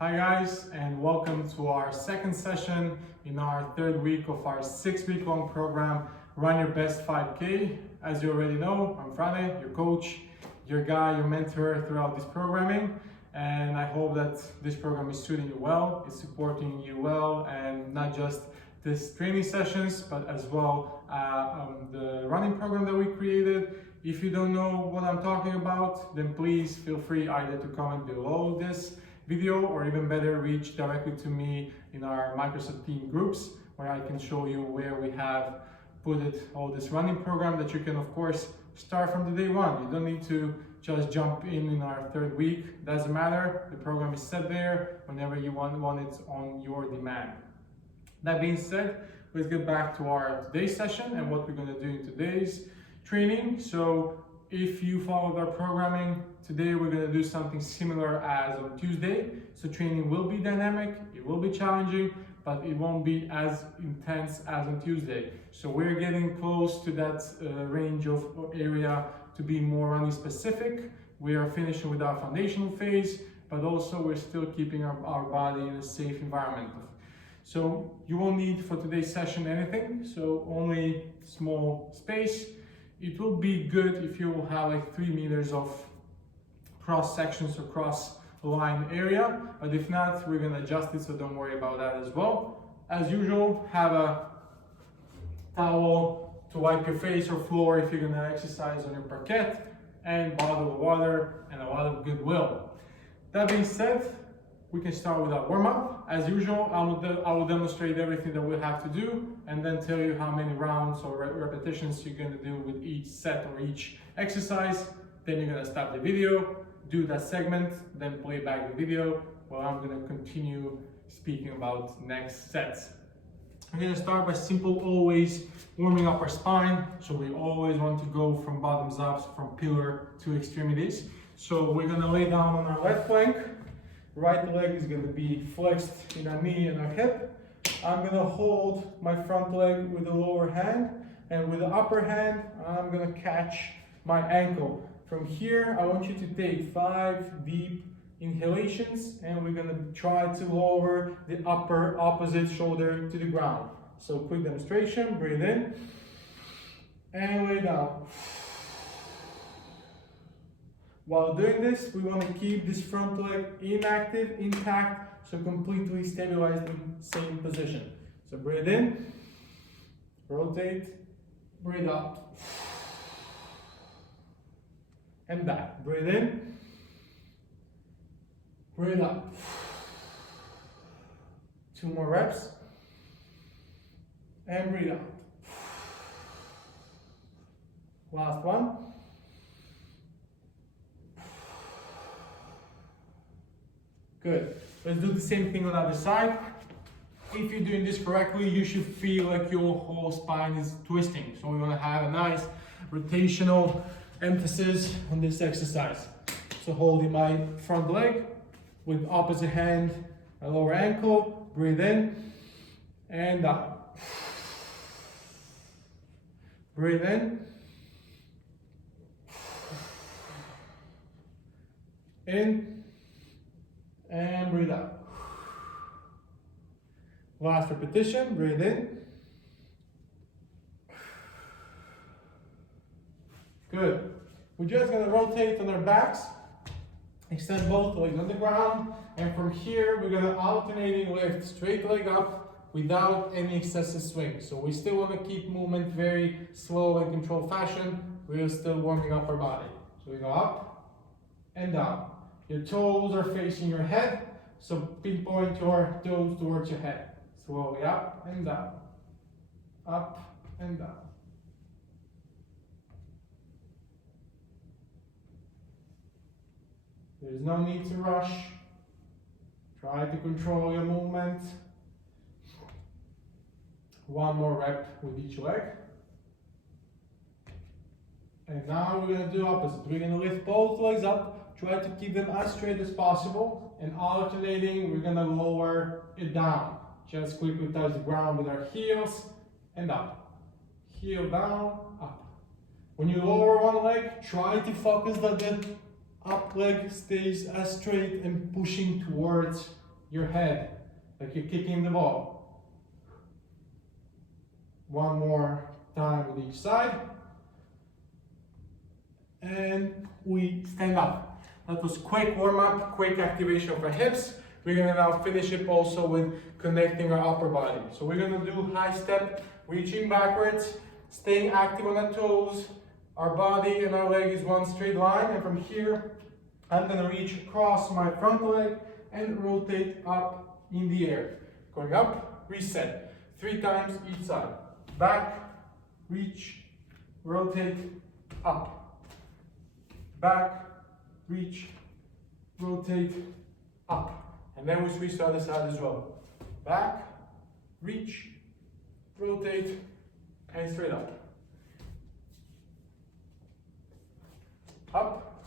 Hi guys, and welcome to our second session in our third week of our 6-week long program, Run Your Best 5K. As you already know, I'm Frane, your coach, your guy, your mentor throughout this programming. And I hope that this program is suiting you well, it's supporting you well, and not just this training sessions, but as well the running program that we created. If you don't know what I'm talking about, then please feel free either to comment below this video or even better, reach directly to me in our Microsoft Team groups where I can show you where we have put it, all this running program that you can of course start from the day one. You don't need to just jump in our third week. Doesn't matter, the program is set there whenever you want it on your demand. That being said, let's get back to our today's session and what we're going to do in today's training. So if you followed our programming, today we're going to do something similar as on Tuesday. So training will be dynamic, it will be challenging, but it won't be as intense as on Tuesday. So we're getting close to that range of area to be more running specific. We are finishing with our foundational phase, but also we're still keeping our body in a safe environment. So you won't need for today's session anything, so only small space. It will be good if you will have like 3 meters of cross sections or cross line area, but if not, we're gonna adjust it, so don't worry about that as well. As usual, have a towel to wipe your face or floor if you're gonna exercise on your parquet, and bottle of water and a lot of goodwill. That being said, we can start with our warm-up. As usual, I will demonstrate everything that we have to do and then tell you how many rounds or repetitions you're going to do with each set or each exercise. Then you're going to stop the video, do that segment, then play back the video while I'm going to continue speaking about next sets. We're going to start by simple, always warming up our spine. So we always want to go from bottoms up, from pillar to extremities. So we're going to lay down on our left flank. Right leg is going to be flexed in our knee and our hip. I'm going to hold my front leg with the lower hand, and with the upper hand, I'm going to catch my ankle. From here, I want you to take 5 deep inhalations, and we're going to try to lower the upper opposite shoulder to the ground. So quick demonstration, breathe in, and lay down. While doing this, we want to keep this front leg inactive, intact, so completely stabilized in the same position. So breathe in, rotate, breathe out, and back. Breathe in, breathe out. 2 more reps, and breathe out. Last one. Good. Let's do the same thing on the other side. If you're doing this correctly, you should feel like your whole spine is twisting. So we want to have a nice rotational emphasis on this exercise. So holding my front leg with opposite hand, my lower ankle, breathe in and out. Breathe in. In. And breathe out. Last repetition, breathe in. Good. We're just going to rotate on our backs, extend both legs on the ground, and from here we're going to alternating lift straight leg up without any excessive swing. So we still want to keep movement very slow and controlled fashion. We're still warming up our body. So we go up and down. Your toes are facing your head, so pinpoint your toes towards your head. Slowly up and down, up and down. There's no need to rush. Try to control your movement. 1 more rep with each leg. And now we're going to do opposite. We're going to lift both legs up. Try to keep them as straight as possible, and alternating, we're gonna lower it down. Just quickly touch the ground with our heels and up. Heel down, up. When you lower one leg, try to focus that the up leg stays as straight and pushing towards your head like you're kicking the ball. One more time with each side. And we stand up. That was quick warm up, quick activation of our hips. We're gonna now finish it also with connecting our upper body. So we're gonna do high step, reaching backwards, staying active on the toes. Our body and our leg is one straight line, and from here, I'm gonna reach across my front leg and rotate up in the air. Going up, reset. 3 times each side. Back, reach, rotate, up. Back, reach, rotate, up. And then we switch to the other side as well. Back, reach, rotate, and straight up. Up,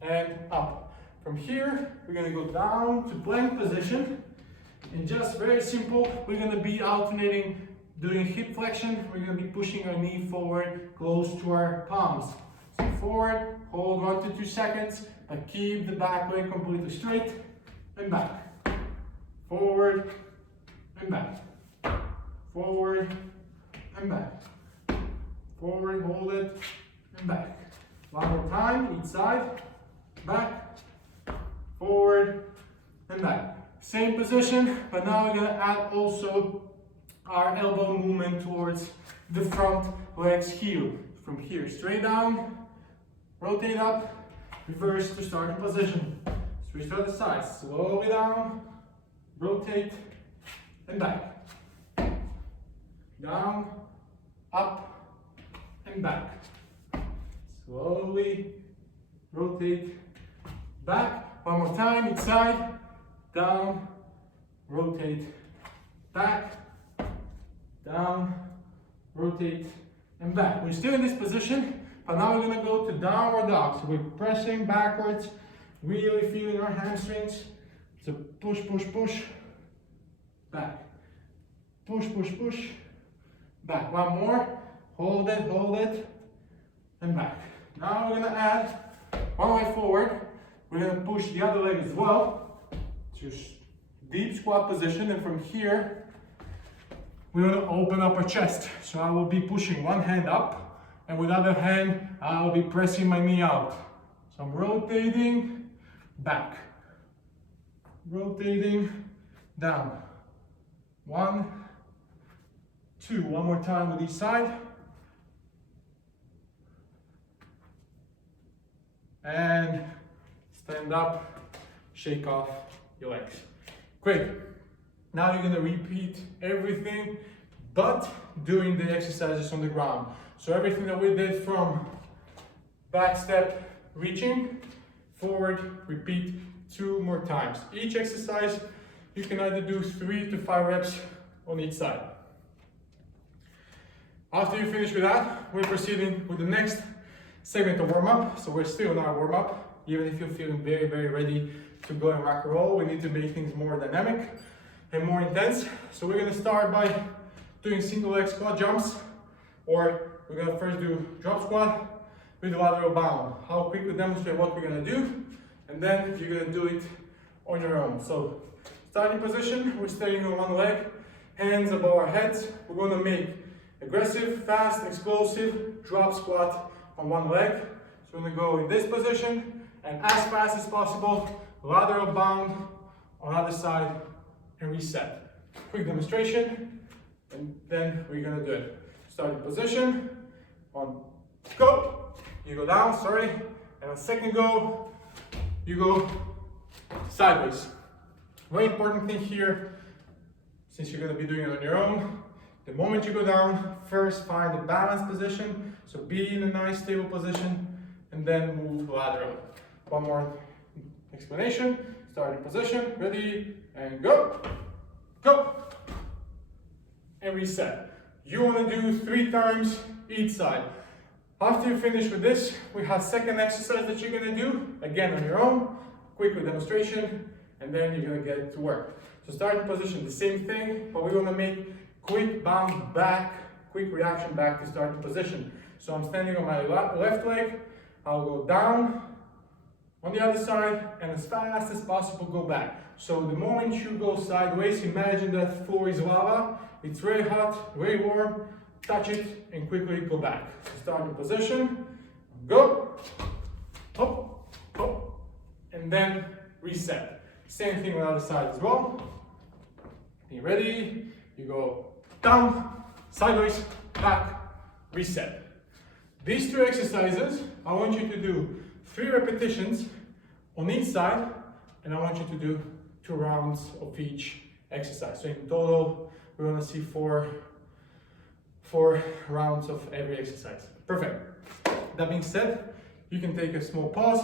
and up. From here, we're gonna go down to plank position. And just very simple, we're gonna be alternating doing hip flexion. We're gonna be pushing our knee forward, close to our palms. So forward, hold 1 to 2 seconds, but keep the back leg completely straight, and back. Forward, and back. Forward, and back. Forward, hold it, and back. One more time, each side, back, forward, and back. Same position, but now we're gonna add also our elbow movement towards the front leg's heel. From here, straight down, rotate up, reverse to starting position. Switch to the other side, slowly down, rotate, and back. Down, up, and back. Slowly rotate, back. One more time, each side. Down, rotate, back, down, rotate, and back. We're still in this position, but now we're gonna go to downward dog. So we're pressing backwards, really feeling our hamstrings. So push, push, push, back. Push, push, push, back. One more, hold it, and back. Now we're gonna add one leg forward. We're gonna push the other leg as well. Just deep squat position, and from here we're going to open up our chest. So I will be pushing one hand up, and with the other hand I will be pressing my knee out. So I'm rotating back, rotating down. 1, 2, one more time with each side. And stand up, shake off your legs. Great. Now you're gonna repeat everything, but doing the exercises on the ground. So everything that we did from back step, reaching, forward, repeat 2 more times. Each exercise, you can either do 3 to 5 reps on each side. After you finish with that, we're proceeding with the next segment of warm-up. So we're still in our warm-up, even if you're feeling very, very ready to go and rock and roll. We need to make things more dynamic and more intense. So we're gonna start by doing single leg squat jumps, or we're gonna first do drop squat with lateral bound. I'll quickly demonstrate what we're gonna do, and then you're gonna do it on your own. So starting position, we're standing on one leg, hands above our heads. We're gonna make aggressive, fast, explosive drop squat on one leg. So we're gonna go in this position, and as fast as possible, lateral bound on the other side, and reset. Quick demonstration, and then we're gonna do it. Starting position, on go, you go down, sorry, and on second go, you go sideways. Very important thing here, since you're gonna be doing it on your own, the moment you go down, first find a balanced position, so be in a nice stable position, and then move lateral. One more explanation. Starting position, ready, and go, go, and reset. You want to do 3 times each side. After you finish with this, we have second exercise that you're going to do, again on your own, quickly demonstration, and then you're going to get to work. So starting position, the same thing, but we want to make quick bounce back, quick reaction back to starting position. So I'm standing on my left leg, I'll go down, on the other side, and as fast as possible go back. So the moment you go sideways, imagine that floor is lava, it's very hot, very warm, touch it and quickly go back. So start in position, go, hop, hop, and then reset. Same thing on the other side as well. Be ready, you go down, sideways, back, reset. These two exercises, I want you to do 3 repetitions on each side, and I want you to do 2 rounds of each exercise. So in total, we want to see four rounds of every exercise. Perfect. That being said, you can take a small pause,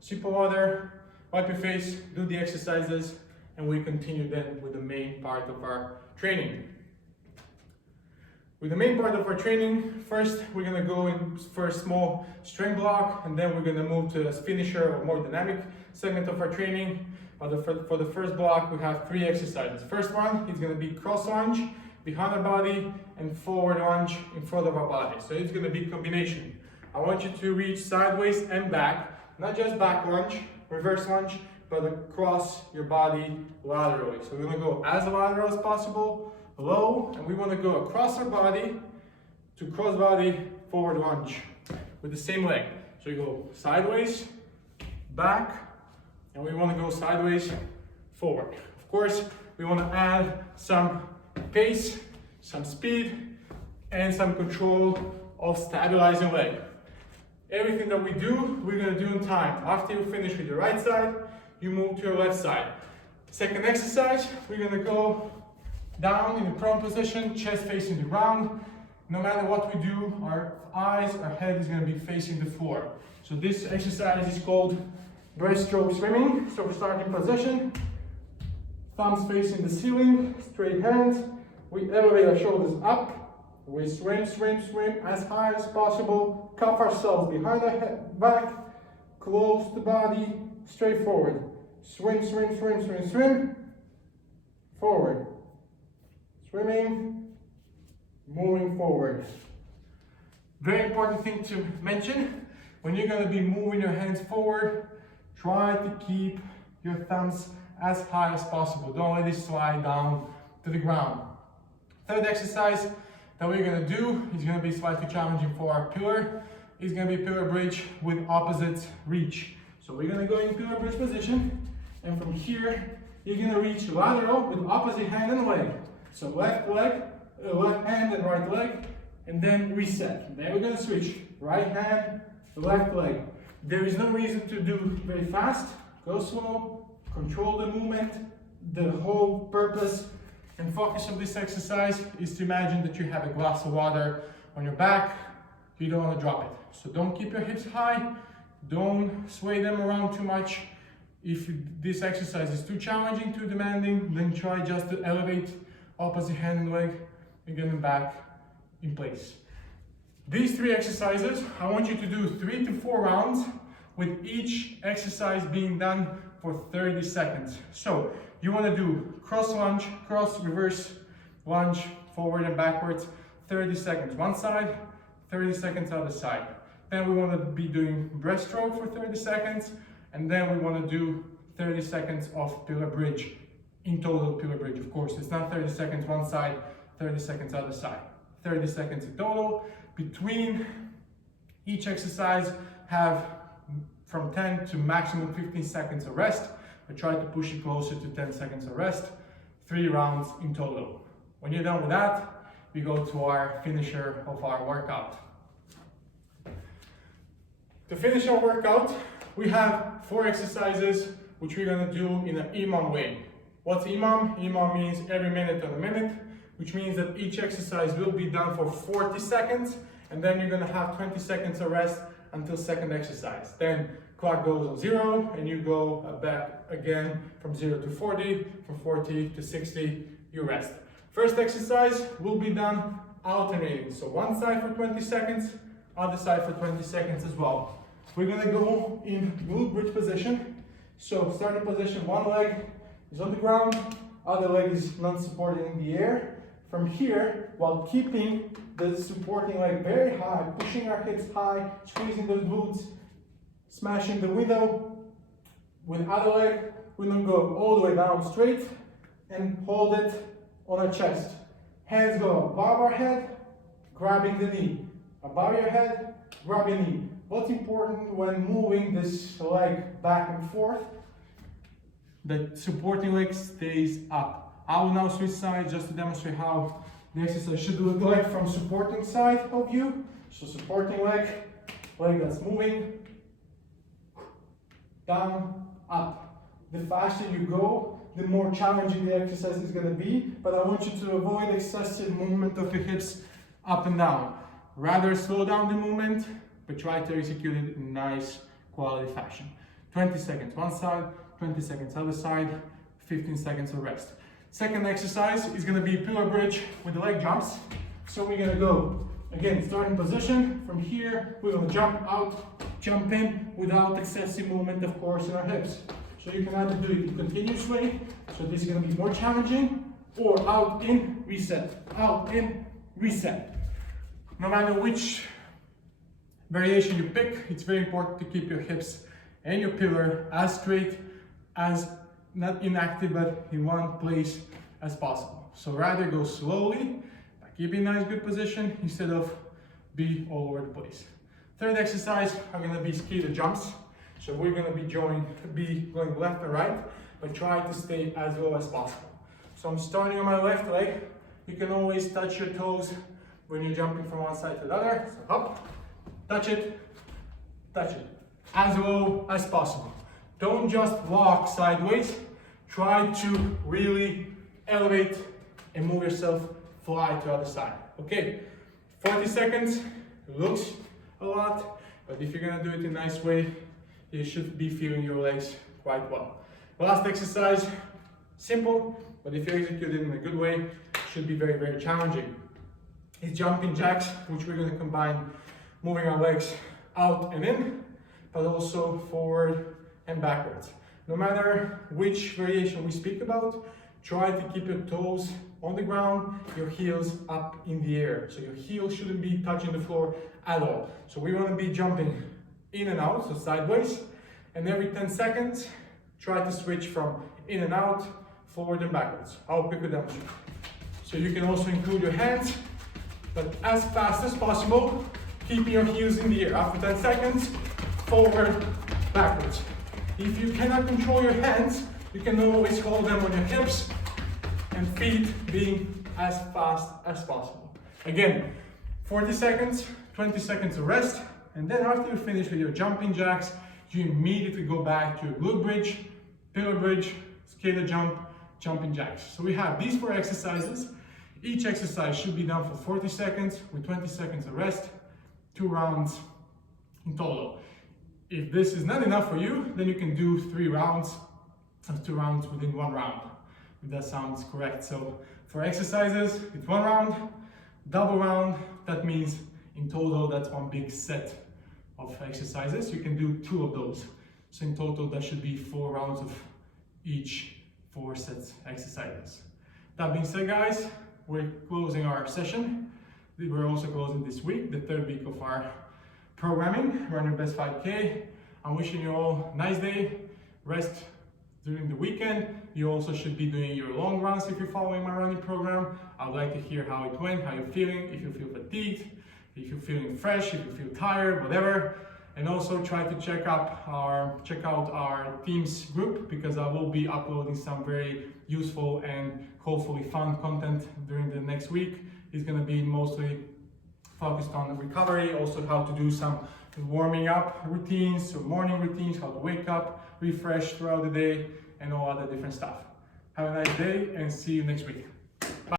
sip of water, wipe your face, do the exercises, and we continue then with the main part of our training. With the main part of our training, first we're going to go in for a small strength block, and then we're going to move to a finisher or more dynamic segment of our training. But for the first block, we have 3 exercises. First one is going to be cross lunge behind our body and forward lunge in front of our body. So it's going to be a combination. I want you to reach sideways and back, not just back lunge, reverse lunge, but across your body laterally. So we're going to go as lateral as possible, low, and we want to go across our body to cross body forward lunge with the same leg. So you go sideways, back, and we want to go sideways, forward. Of course, we want to add some pace, some speed, and some control of stabilizing leg. Everything that we do, we're going to do in time. After you finish with your right side, you move to your left side. Second exercise, we're going to go down in the prone position, chest facing the ground. No matter what we do, our eyes, our head is going to be facing the floor. So this exercise is called breaststroke swimming. So we start in position, thumbs facing the ceiling, straight hands. We elevate our shoulders up. We swim, swim, swim as high as possible. Cuff ourselves behind our head, back, close the body, straight forward. Swim, swim, swim, swim, swim. Forward. Swimming, moving forward. Very important thing to mention, when you're going to be moving your hands forward, try to keep your thumbs as high as possible. Don't let it slide down to the ground. Third exercise that we're going to do is going to be slightly challenging for our pillar. It's going to be pillar bridge with opposite reach. So we're going to go in pillar bridge position, and from here you're going to reach lateral with opposite hand and leg. So left leg, left hand and right leg, and then reset. Then we're going to switch right hand, left leg. There is no reason to do very fast. Go slow, control the movement. The whole purpose and focus of this exercise is to imagine that you have a glass of water on your back. You don't want to drop it. So don't keep your hips high. Don't sway them around too much. If this exercise is too challenging, too demanding, then try just to elevate opposite hand and leg and get them back in place. These 3 exercises, I want you to do 3 to 4 rounds, with each exercise being done for 30 seconds. So you want to do cross lunge, cross reverse lunge, forward and backwards, 30 seconds one side, 30 seconds other side. Then we want to be doing breaststroke for 30 seconds, and then we want to do 30 seconds of pillar bridge. In total pillar bridge, of course. It's not 30 seconds one side, 30 seconds other side. 30 seconds in total. Between each exercise, have from 10 to maximum 15 seconds of rest. I try to push it closer to 10 seconds of rest. 3 rounds in total. When you're done with that, we go to our finisher of our workout. To finish our workout, we have 4 exercises which we're going to do in an EMOM way. What's EMOM? EMOM means every minute on a minute, which means that each exercise will be done for 40 seconds, and then you're going to have 20 seconds of rest until second exercise. Then clock goes on 0, and you go back again from 0 to 40, from 40 to 60, you rest. First exercise will be done alternating, so one side for 20 seconds, other side for 20 seconds as well. We're going to go in glute bridge position. So starting position, one leg is on the ground, other leg is non-supported in the air. From here, while keeping the supporting leg very high, pushing our hips high, squeezing those glutes, smashing the window, With other leg, we're gonna go all the way down straight and hold it on our chest. Hands go above our head, grabbing the knee. Above your head, grab your knee. What's important when moving this leg back and forth? The supporting leg stays up. I will now switch sides just to demonstrate how the exercise should look like from supporting side of you. So supporting leg that's moving, down, up. The faster you go, the more challenging the exercise is going to be, but I want you to avoid excessive movement of your hips up and down. Rather slow down the movement, but try to execute it in a nice quality fashion. 20 seconds one side, 20 seconds other side, 15 seconds of rest. Second exercise is going to be pillar bridge with the leg jumps. So we're going to go, again, starting position. From here, we're going to jump out, jump in without excessive movement, of course, in our hips. So you can either do it in continuous way, so this is going to be more challenging, or out, in, reset, out, in, reset. No matter which variation you pick, it's very important to keep your hips and your pillar as straight, as not inactive, but in one place as possible. So rather go slowly, by keeping a nice good position, instead of be all over the place. Third exercise are gonna be skater jumps. So we're gonna be going left and right, but try to stay as low as possible. So I'm starting on my left leg. You can always touch your toes when you're jumping from one side to the other. So up, touch it, as low as possible. Don't just walk sideways. Try to really elevate and move yourself, fly to the other side. Okay, 40 seconds, looks a lot, but if you're gonna do it in a nice way, you should be feeling your legs quite well. Last exercise, simple, but if you execute it in a good way, it should be very, very challenging. It's jumping jacks, which we're gonna combine moving our legs out and in, but also forward and backwards. No matter which variation we speak about, try to keep your toes on the ground, your heels up in the air. So your heels shouldn't be touching the floor at all. So we want to be jumping in and out, so sideways, and every 10 seconds, try to switch from in and out, forward and backwards. I'll quickly demonstrate. So you can also include your hands, but as fast as possible, keeping your heels in the air. After 10 seconds, forward, backwards. If you cannot control your hands, you can always hold them on your hips and feet being as fast as possible. Again, 40 seconds, 20 seconds of rest, and then after you finish with your jumping jacks, you immediately go back to your glute bridge, pillar bridge, skater jump, jumping jacks. So we have these 4 exercises. Each exercise should be done for 40 seconds with 20 seconds of rest, 2 rounds in total. If this is not enough for you, then you can do 3 rounds, 2 rounds within 1 round, if that sounds correct. So for exercises, it's 1 round, double round, that means in total, that's 1 big set of exercises. You can do 2 of those. So in total, that should be 4 rounds of each 4 sets exercises. That being said, guys, we're closing our session. We're also closing this week, the 3rd week of our programming, Run Your Best 5K. I'm wishing you all a nice day, rest during the weekend. You also should be doing your long runs if you're following my running program. I would like to hear how it went, how you're feeling, if you feel fatigued, if you're feeling fresh, if you feel tired, whatever. And also try to check out our Teams group, because I will be uploading some very useful and hopefully fun content during the next week. It's going to be mostly focused on the recovery, also how to do some warming up routines, so morning routines, how to wake up, refresh throughout the day, and all other different stuff. Have a nice day and see you next week.